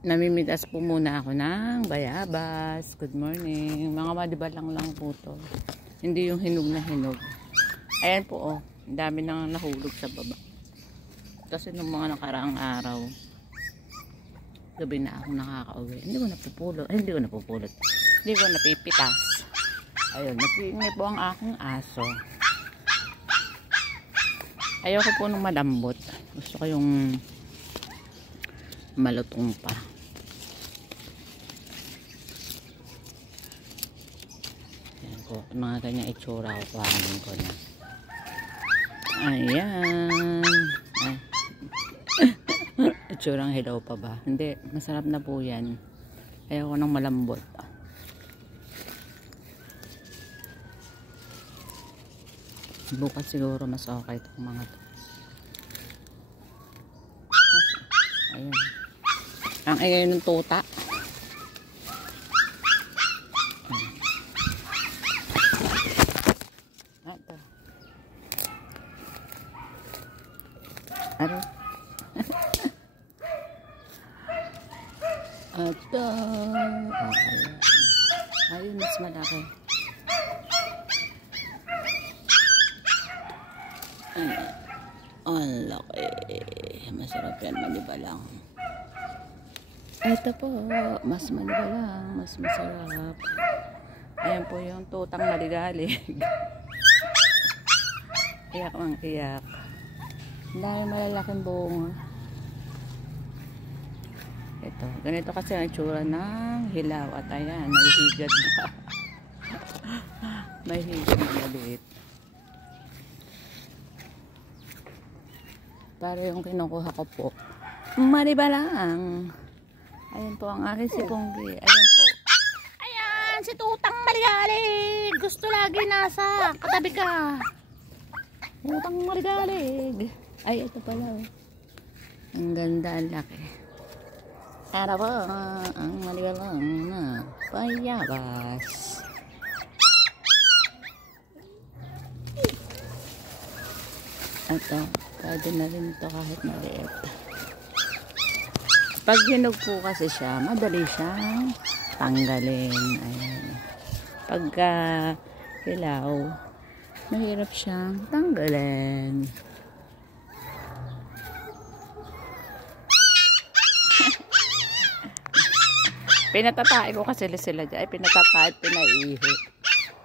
Namimitas po muna ako ng bayabas. Good morning. Mga madibalang lang po to. Hindi yung hinog na hinog. Ayan po oh. Ang dami nang nahulog sa baba. Kasi nung mga nakaraang araw, gabi na ako nakakauwi. Hindi ko napupulot. Ay, hindi ko napupulot. Hindi ko napipitas. Ayun, napingay po ang aking aso. Ayoko po nung malambot. Gusto ko yung malutong pa. Ayan po, mga ganyan itsura ko. Kuhanin ko na. Ayan. Ay. Itsurang hilaw pa ba? Hindi, masarap na po yan. Ayoko nang malambot. Bukas siguro mas okay itong mga to. Ayun. Ang ayun ng tuta. Ito. Ano? Ito. Ayun, mas malaki. Ang laki. Masarap yan, manibalang. Ito po, mas manibalang, mas masarap. Ayan po yung tutang maligalig. Iyak mang iyak. Ang dami malalaking bunga. Ito, ganito kasi ang itsura ng hilaw. At ayan, may higad na. May higad na maliit. Para yung kinukuha ko po, manibalang. Ayan po ang aking si Punggi. Ayan po. Ayan, si tutang maligalig. Gusto lagi nasa katabi ka. Tutang maligalig. Ay, ito pala. Ang ganda, ang laki. Para po, ang malibalang na bayabas. Ito, pwede na rin ito kahit maliit. Pag hinog po kasi siya, madali siyang tanggalin. Ayan. Pagka hilaw, mahirap siyang tanggalin. Pinatatai ko kasi sila dyan. Ay, pinatatai at pinaihi.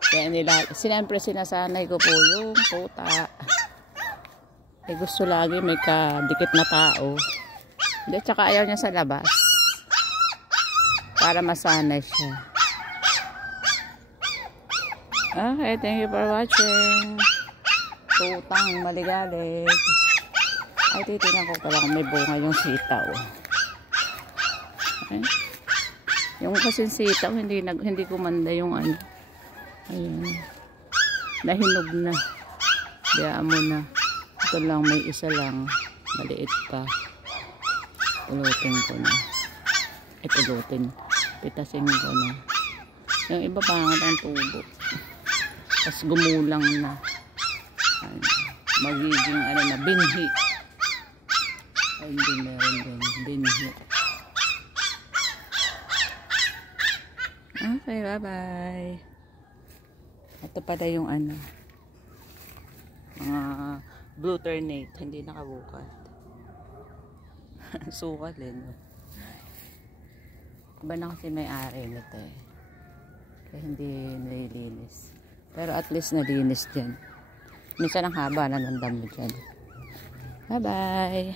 Kaya nila, siyempre sinasanay ko po yung puta. Eh, gusto lagi may kadikit na tao. Hindi, tsaka ayaw niya sa labas. Para masanay siya. Okay, thank you for watching. Tutang maligalig. Ay, titignan ko pala kung may bunga yung sitaw. Okay. Yung kasing sitaw, hindi kumanda yung ano. Ayan. Nahinog na. Diyan mo na. Ito lang, may isa lang. Maliit pa. Pulutin ko na. Pulutin. Pitasin ko na. Yung iba pangat ang tubo. Tapos gumulang na. Ayan. Magiging ano na, binhi. Ay, hindi meron din. Binhi. Okay, bye-bye. Ito pala yung ano. Mga blue ternate. Hindi nakabukat. Sukat din. Iba na kasi may-ari nito eh. Kaya hindi nililinis. Pero at least nalinis din. Minsan ang haba na ng damo dyan. Bye bye!